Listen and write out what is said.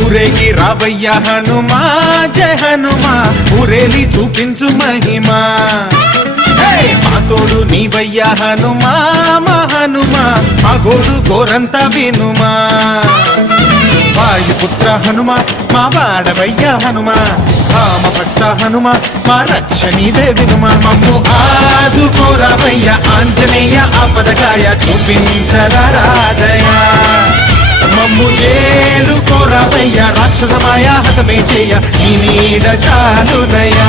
ఊరేగి రావయ్య హనుమా జయ హనుమా ఊరేలి చూపించు మహిమా మా తోడు నీవయ్య హనుమా మా హనుమా మా గోడు గోరంత వినుమా వాయుపుత్ర హనుమా మా వాడవయ్య హనుమా రామ భక్త హనుమా మా రక్షణీదే వినుమా మమ్ము ఆదుకోరావయ్య ఆంజనేయ ఆపదకాయ చూపించరాదయా మమ్ము ఏలు కోరావయ్య రాక్షసమాయ హతమే చేయ నీ నీడ చాలునయా